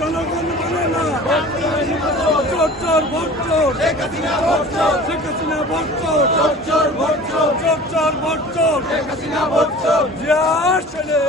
জনগণ মানে না চোর চোর ভোট চোর শেখ হাসিনা ভোট চোর শেখ হাসিনা ভোট চোর চোর চোর ভোট চোর চোর চোর ভোট চোর শেখ হাসিনা ভোট চোর জিয়া ছেলে